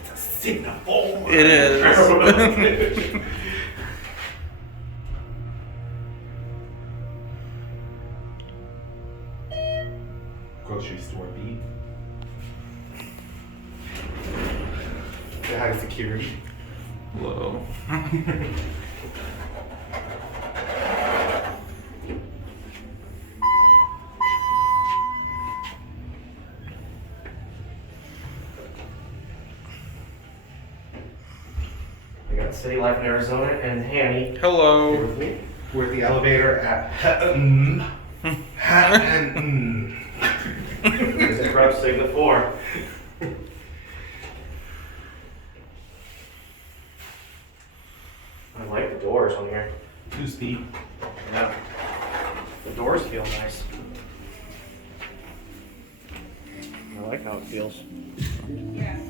It's a Signiform. It is. Grocery store beat. Say hi to security. Whoa. I got CityLife in Arizona and Hanny here Hello. with me. We're at the elevator at ThyssenKrupp Signiform. I like the doors on here. 2-speed. Yeah. The doors feel nice. I like how it feels. Yes.